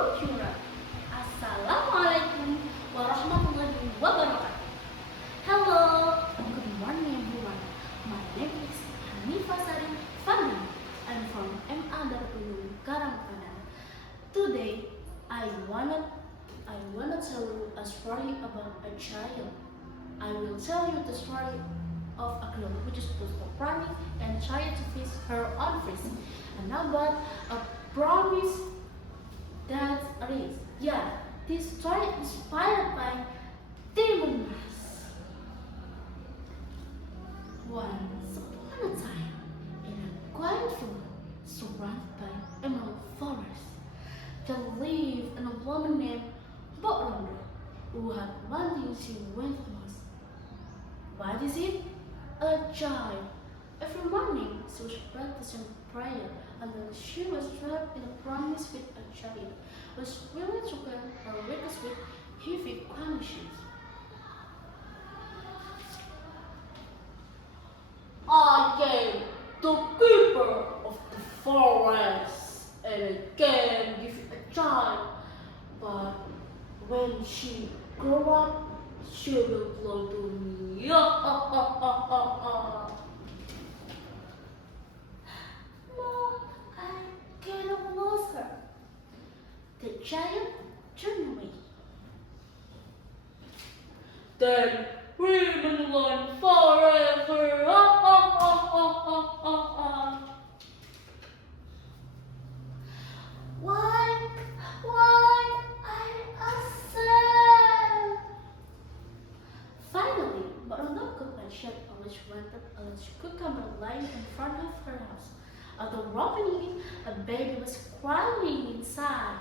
Pura. Assalamualaikum warahmatullahi wabarakatuh. Hello, good morning everyone. My name is Hanifah Sari Fandani. I'm from Darul Ulum Karangpandan. Today, I wanna tell you a story about a child. I will tell you the story of a girl which is supposed to promise and try to fix her own face. And about a promise that is. Yeah, this story is inspired by Timun Mas. Once upon a time, in a quiet room surrounded by emerald forest, there lived a woman named Rondo, who had one thing she went most. What is it? A child. Every morning she was practicing prayer until she was trapped in a promise with a child who was willing to grant her request with heavy conditions. I am the keeper of the forest, and I can give you a child, but when she grows up, she will belong to me. No, I cannot lose her. The giant turned away. Then we will learn forever. Why, Asal? Finally, Rondo could not shed a which wanted a large cucumber lying in front of her house. Although opening it, a baby was crying inside.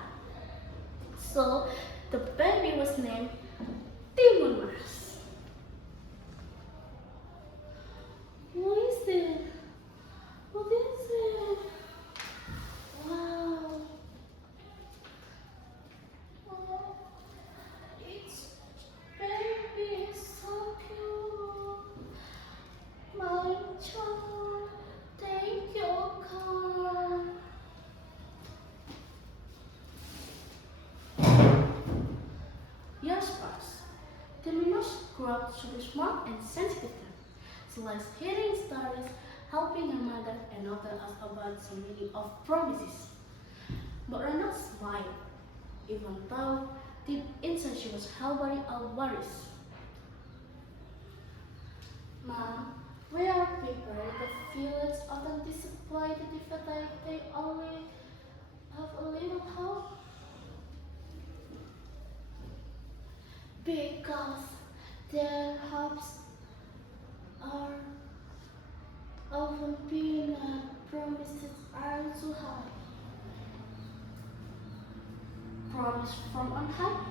So the baby was named Timun Mas. What is it? What is it? Wow. Oh, it's baby is so cute. My child, take your car. Years passed. Timun Mas grew up to be smart and sensitive. She likes hearing stories, helping her mother, and often asked about the meaning of promises. But Rana smiled, even though deep inside she was harboring a worries. Mom, we are people that feel often disappointed if they only have a little hope. Because their hopes are often being promises are too high. Promise from on high.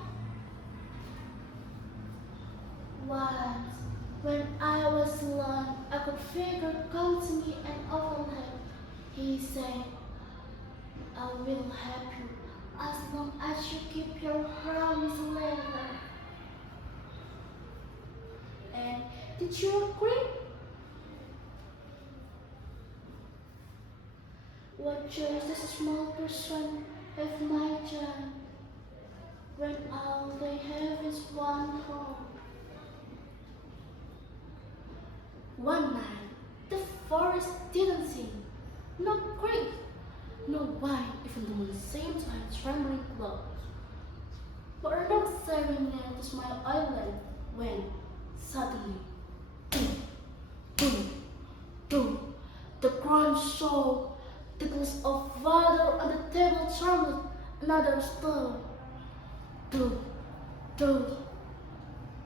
Once, when I was alone, a good figure come to me and overhead. He said, I will help you as long as you keep your promise later. And did you agree? What choice does a small person have, my child, when all they have is one hope? One night, the forest didn't sing, no creek, no wine, even the moon seemed to have trembling clouds. But are not staring near the smile island when suddenly, boom, boom, boom, the ground shook. The glass of water on the table trembled. Another stir. Do, do,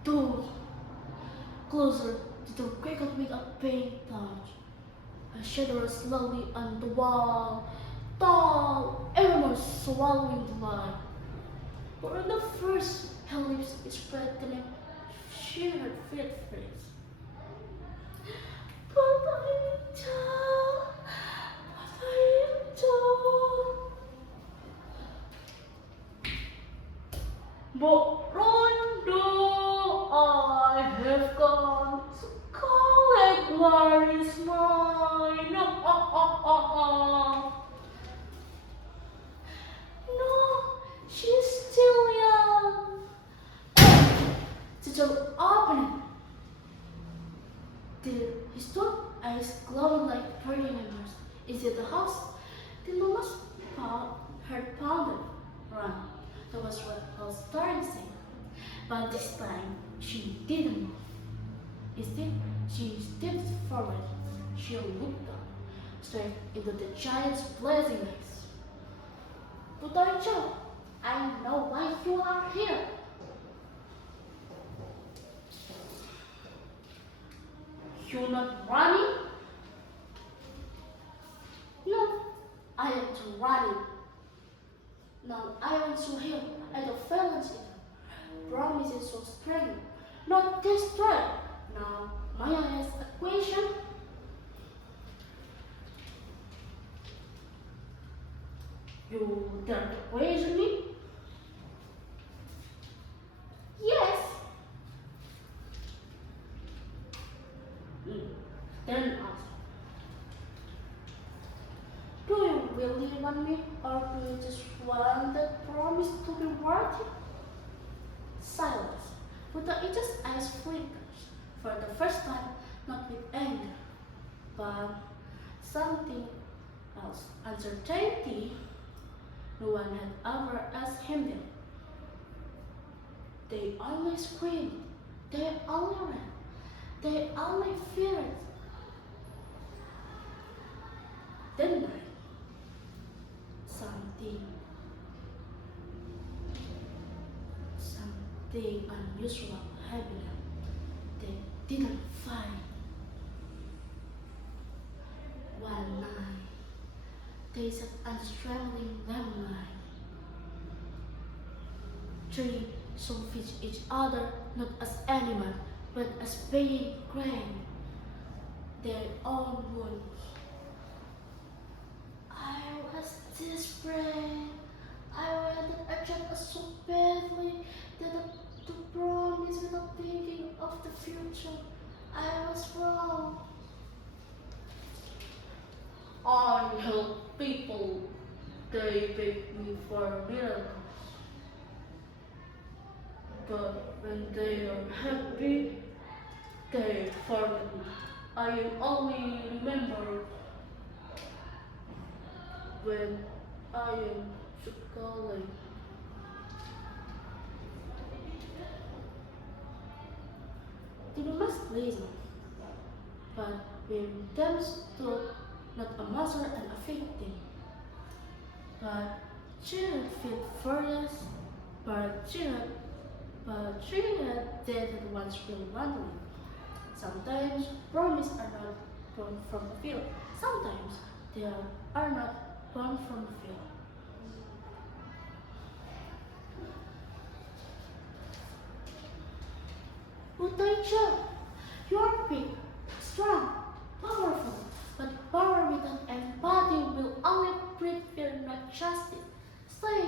do. Closer to the cricket with a pain touch. A shadow slowly on the wall. Tall, everyone swallowing the light. But on the first, her lips spread the name. She heard feet freeze. But Rondo, I have gone to collect what is mine. No, Is it the house? Timun Mas heard pounded run. That was what I was starting to say. But this time, she didn't move. Instead, she stepped forward. She looked up, straight into the giant's blazing eyes. Putoicho, I know why you are here. You're not running? No, I am too running. Now I want to heal at the feelings in promises so strength, not destroy. Now Maya has a question. You dare to question me? Yes. Then answer. Do you really want me, or do you just want that promise to be worthy? Silence. With the itch's eyes flickers for the first time, not with anger, but something else. Uncertainty. No one had ever asked him that. They only screamed. They only ran. They only feared. That night, something unusual happened. They didn't fight. One night, they sat under trembling lamplight. Three saw each other not as animals, but as being grand, their own wounds. I was desperate. I wanted a job so badly that to promise without thinking of the future. I was wrong. I help people. They beg me for miracles. But when they are happy, they forget me. I am only remembered when I am struggling. You must listen, but when them stood not a monster and a victim, but children feel furious, but children that once feel wondering. Sometimes promises are not born from the field. Sometimes they are not born from the field. Utoicho, you are big, strong, powerful, but power without empathy will only breed fear, not justice. Stay,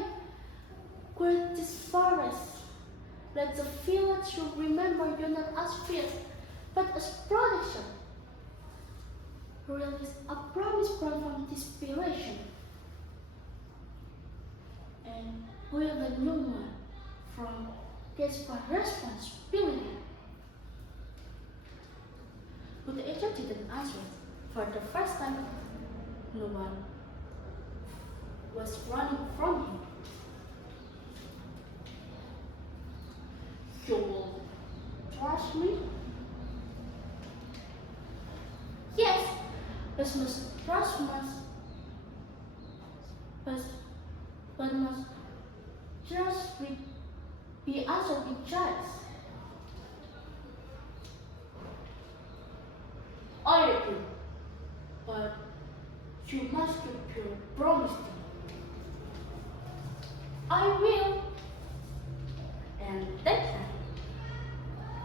quit this forest. Let the village remember you not as fear, but as protection. Release a promise born from desperation, and will the new one from desperate responsibility. But the agent didn't answer. For the first time, no one was running from him. You will trust me? Yes, but must trust but must just be answered with choice. I agree, but you must keep your promise to me. I will. And that time,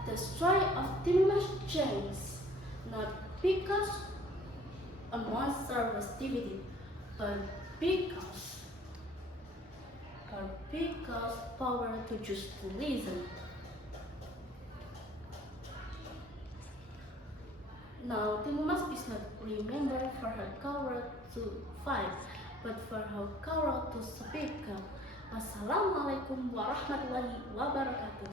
the story of Timun Mas changed, not because a monster was defeated, but because power to just listen. Now, Timun Mas is not remembered for her courage to fight, but for her courage to speak up. Wassalamualaikum warahmatullahi wabarakatuh.